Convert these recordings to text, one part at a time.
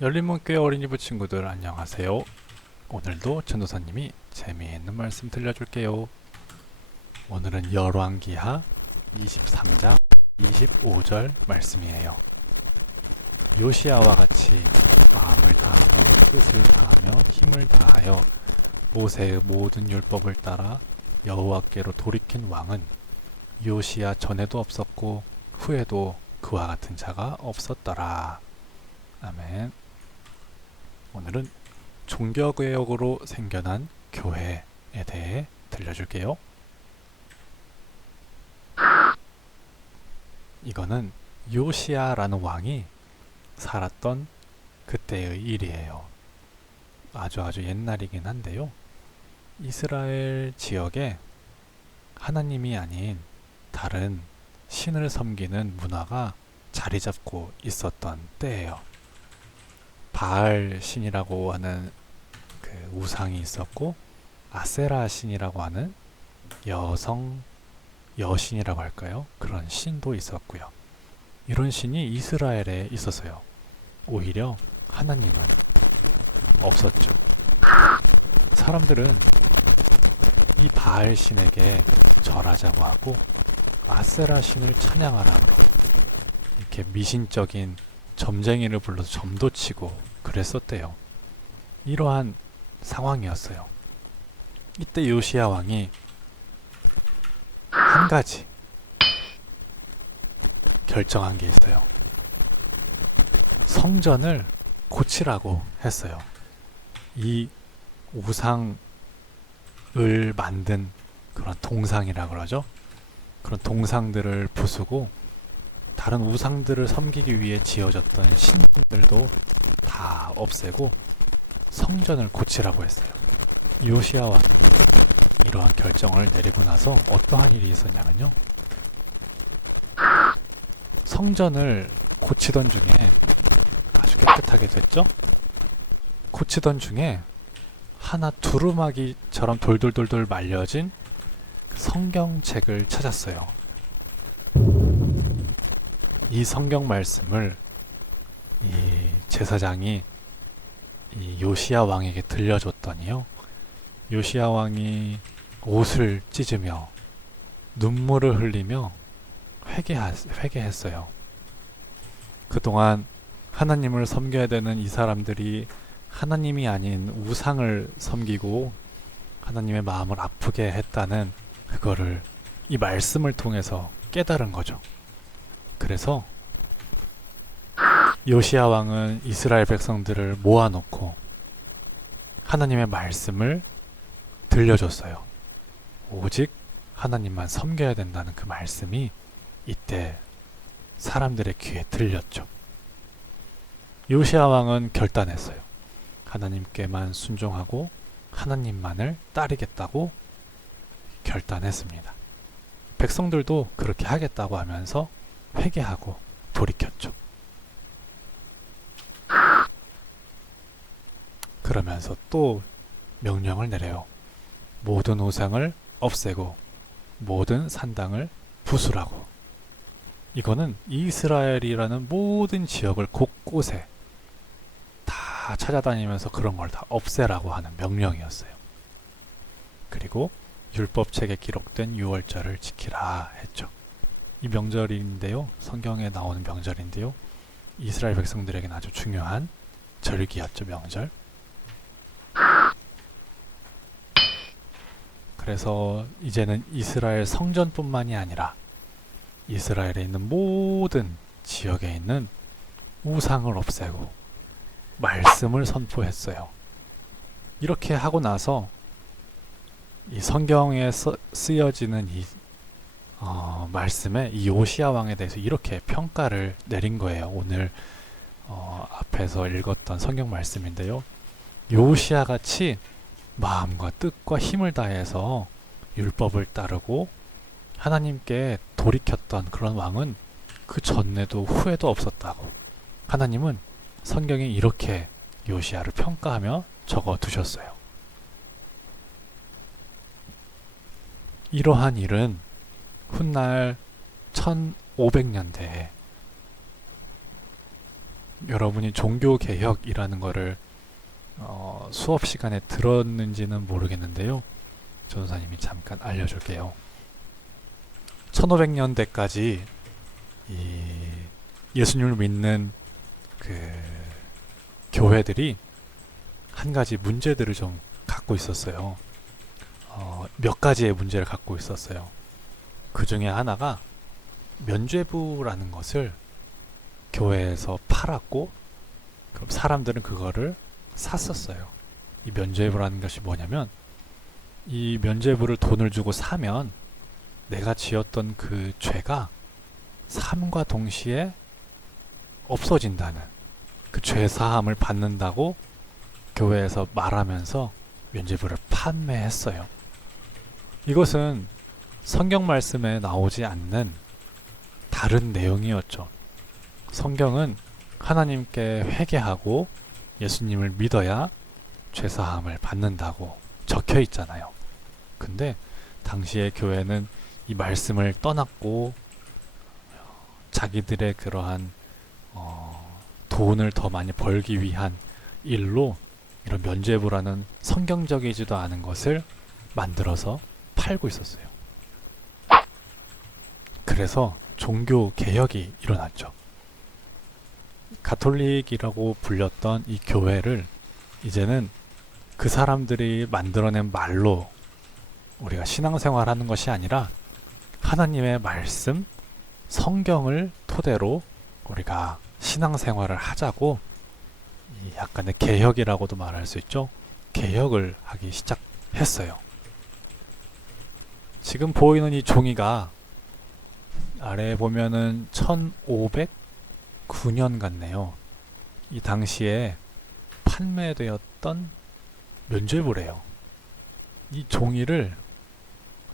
열린문교회 어린이부 친구들 안녕하세요. 오늘도 전도사님이 재미있는 말씀 들려줄게요. 오늘은 열왕기하 23장 25절 말씀이에요. 요시야와 같이 마음을 다하며 뜻을 다하며 힘을 다하여 모세의 모든 율법을 따라 여호와께로 돌이킨 왕은 요시야 전에도 없었고 후에도 그와 같은 자가 없었더라. 아멘. 오늘은 종교개혁으로 생겨난 교회에 대해 들려줄게요. 이거는 요시야라는 왕이 살았던 그때의 일이에요. 아주 옛날이긴 한데요. 이스라엘 지역에 하나님이 아닌 다른 신을 섬기는 문화가 자리 잡고 있었던 때예요. 바알 신이라고 하는 그 우상이 있었고, 아세라 신이라고 하는 여신이라고 할까요? 그런 신도 있었고요. 이런 신이 이스라엘에 있었어요. 오히려 하나님은 없었죠. 사람들은 이 바알 신에게 절하자고 하고 아세라 신을 찬양하라 그러고 이렇게 미신적인 점쟁이를 불러서 점도 치고 그랬었대요. 이러한 상황이었어요. 이때 요시야 왕이 한 가지 결정한 게 있어요. 성전을 고치라고 했어요. 이 우상을 만든 그런 동상이라 그러죠. 그런 동상들을 부수고 다른 우상들을 섬기기 위해 지어졌던 신들도 다 없애고 성전을 고치라고 했어요. 요시야 왕이 이러한 결정을 내리고 나서 어떠한 일이 있었냐면요. 성전을 고치던 중에 아주 깨끗하게 됐죠? 고치던 중에 하나 두루마기처럼 돌돌돌돌 말려진 성경책을 찾았어요. 이 성경 말씀을 이 제사장이 이 요시야 왕에게 들려줬더니요. 요시야 왕이 옷을 찢으며 눈물을 흘리며 회개했어요. 그동안 하나님을 섬겨야 되는 이 사람들이 하나님이 아닌 우상을 섬기고 하나님의 마음을 아프게 했다는 그거를 이 말씀을 통해서 깨달은 거죠. 그래서 요시야 왕은 이스라엘 백성들을 모아놓고 하나님의 말씀을 들려줬어요. 오직 하나님만 섬겨야 된다는 그 말씀이 이때 사람들의 귀에 들렸죠. 요시야 왕은 결단했어요. 하나님께만 순종하고 하나님만을 따르겠다고 결단했습니다. 백성들도 그렇게 하겠다고 하면서 회개하고 돌이켰죠. 그러면서 또 명령을 내려요. 모든 우상을 없애고 모든 산당을 부수라고. 이거는 이스라엘이라는 모든 지역을 곳곳에 다 찾아다니면서 그런 걸 다 없애라고 하는 명령이었어요. 그리고 율법책에 기록된 유월절을 지키라 했죠. 이 명절인데요. 성경에 나오는 명절인데요. 이스라엘 백성들에게는 아주 중요한 절기였죠. 명절. 그래서 이제는 이스라엘 성전뿐만이 아니라 이스라엘에 있는 모든 지역에 있는 우상을 없애고 말씀을 선포했어요. 이렇게 하고 나서 이 성경에 쓰여지는 이 말씀에 이 요시야 왕에 대해서 이렇게 평가를 내린 거예요. 오늘 앞에서 읽었던 성경 말씀인데요. 요시야 같이 마음과 뜻과 힘을 다해서 율법을 따르고 하나님께 돌이켰던 그런 왕은 그 전에도 후에도 없었다고. 하나님은 성경에 이렇게 요시야를 평가하며 적어 두셨어요. 이러한 일은 훗날 1500년대에 여러분이 종교개혁이라는 거를 수업 시간에 들었는지는 모르겠는데요. 전도사님이 잠깐 알려줄게요. 1500년대까지 이 예수님을 믿는 그 교회들이 한 가지 문제들을 좀 갖고 있었어요. 몇 가지의 문제를 갖고 있었어요. 그 중에 하나가 면죄부라는 것을 교회에서 팔았고, 그럼 사람들은 그거를 샀었어요. 이 면죄부라는 것이 뭐냐면, 이 면죄부를 돈을 주고 사면 내가 지었던 그 죄가 삶과 동시에 없어진다는, 그 죄사함을 받는다고 교회에서 말하면서 면죄부를 판매했어요. 이것은 성경 말씀에 나오지 않는 다른 내용이었죠. 성경은 하나님께 회개하고 예수님을 믿어야 죄사함을 받는다고 적혀 있잖아요. 근데 당시의 교회는 이 말씀을 떠났고 자기들의 그러한 돈을 더 많이 벌기 위한 일로 이런 면죄부라는 성경적이지도 않은 것을 만들어서 팔고 있었어요. 그래서 종교 개혁이 일어났죠. 가톨릭이라고 불렸던 이 교회를 이제는 그 사람들이 만들어낸 말로 우리가 신앙생활하는 것이 아니라 하나님의 말씀, 성경을 토대로 우리가 신앙생활을 하자고 이 약간의 개혁이라고도 말할 수 있죠. 개혁을 하기 시작했어요. 지금 보이는 이 종이가 아래에 보면은 1509년 같네요. 이 당시에 판매되었던 면죄부래요. 이 종이를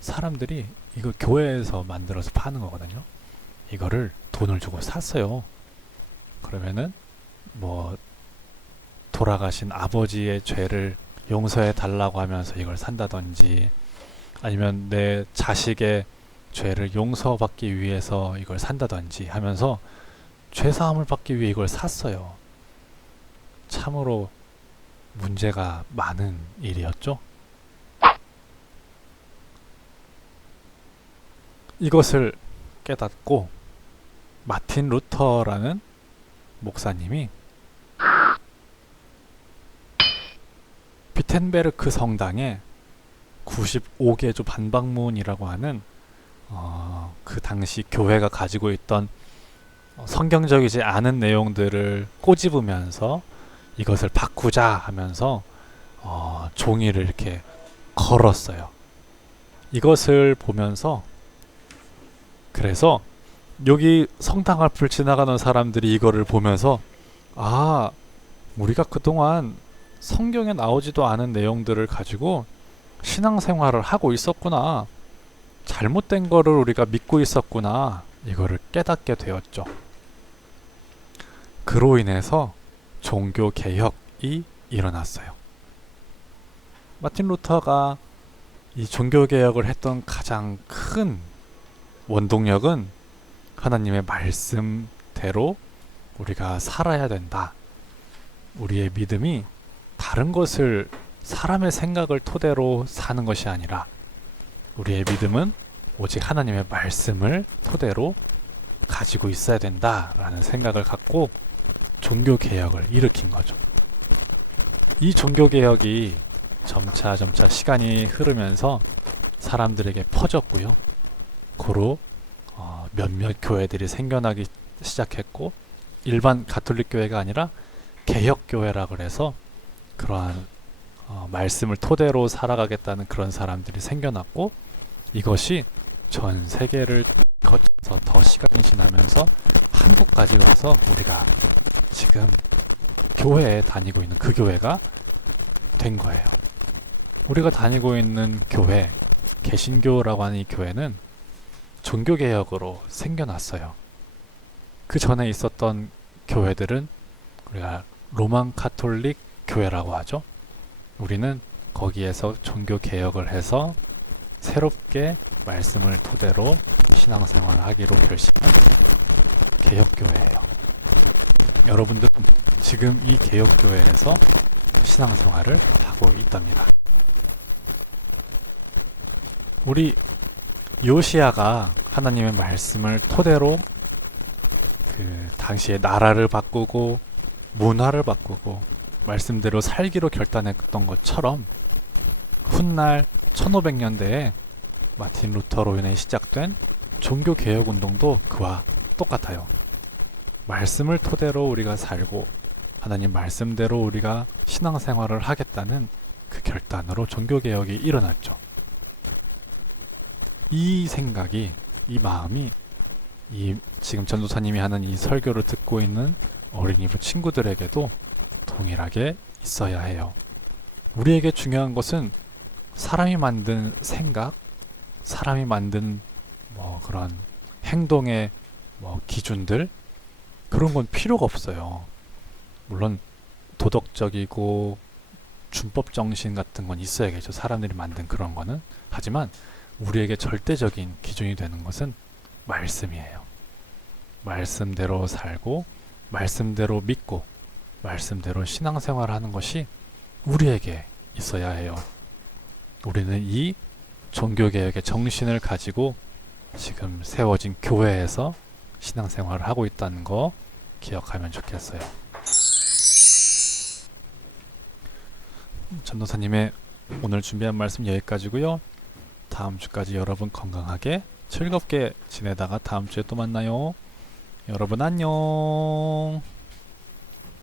사람들이 이거 교회에서 만들어서 파는 거거든요. 이거를 돈을 주고 샀어요. 그러면은 뭐 돌아가신 아버지의 죄를 용서해 달라고 하면서 이걸 산다든지, 아니면 내 자식의 죄를 용서받기 위해서 이걸 산다든지 하면서 죄사함을 받기 위해 이걸 샀어요. 참으로 문제가 많은 일이었죠. 이것을 깨닫고 마틴 루터라는 목사님이 비텐베르크 성당에 95개조 반박문이라고 하는 그 당시 교회가 가지고 있던 성경적이지 않은 내용들을 꼬집으면서 이것을 바꾸자 하면서 종이를 이렇게 걸었어요. 이것을 보면서, 그래서 여기 성당 앞을 지나가는 사람들이 이거를 보면서, 아, 우리가 그동안 성경에 나오지도 않은 내용들을 가지고 신앙생활을 하고 있었구나, 잘못된 거를 우리가 믿고 있었구나, 이거를 깨닫게 되었죠. 그로 인해서 종교 개혁이 일어났어요. 마틴 루터가 이 종교 개혁을 했던 가장 큰 원동력은 하나님의 말씀대로 우리가 살아야 된다. 우리의 믿음이 다른 것을, 사람의 생각을 토대로 사는 것이 아니라 우리의 믿음은 오직 하나님의 말씀을 토대로 가지고 있어야 된다라는 생각을 갖고 종교개혁을 일으킨 거죠. 이 종교개혁이 점차 시간이 흐르면서 사람들에게 퍼졌고요. 고로 몇몇 교회들이 생겨나기 시작했고, 일반 가톨릭 교회가 아니라 개혁교회라 그래서 그러한 말씀을 토대로 살아가겠다는 그런 사람들이 생겨났고, 이것이 전 세계를 거쳐서 더 시간이 지나면서 한국까지 와서 우리가 지금 교회에 다니고 있는 그 교회가 된 거예요. 우리가 다니고 있는 교회, 개신교라고 하는 이 교회는 종교개혁으로 생겨났어요. 그 전에 있었던 교회들은 우리가 로만 카톨릭 교회라고 하죠. 우리는 거기에서 종교개혁을 해서 새롭게 말씀을 토대로 신앙생활을 하기로 결심한 개혁교회예요. 여러분들은 지금 이 개혁교회에서 신앙생활을 하고 있답니다. 우리 요시야가 하나님의 말씀을 토대로 그 당시에 나라를 바꾸고 문화를 바꾸고 말씀대로 살기로 결단했던 것처럼 훗날 1500년대에 마틴 루터로 인해 시작된 종교개혁 운동도 그와 똑같아요. 말씀을 토대로 우리가 살고 하나님 말씀대로 우리가 신앙생활을 하겠다는 그 결단으로 종교개혁이 일어났죠. 이 생각이, 이 마음이 이 지금 전도사님이 하는 이 설교를 듣고 있는 어린이부 친구들에게도 동일하게 있어야 해요. 우리에게 중요한 것은 사람이 만든 생각, 사람이 만든 그런 행동의 기준들, 그런 건 필요가 없어요. 물론 도덕적이고 준법 정신 같은 건 있어야겠죠. 사람들이 만든 그런 거는. 하지만 우리에게 절대적인 기준이 되는 것은 말씀이에요. 말씀대로 살고 말씀대로 믿고 말씀대로 신앙생활하는 것이 우리에게 있어야 해요. 우리는 이 종교개혁의 정신을 가지고 지금 세워진 교회에서 신앙생활을 하고 있다는 거 기억하면 좋겠어요. 전도사님의 오늘 준비한 말씀 여기까지고요. 다음 주까지 여러분 건강하게 즐겁게 지내다가 다음 주에 또 만나요. 여러분 안녕.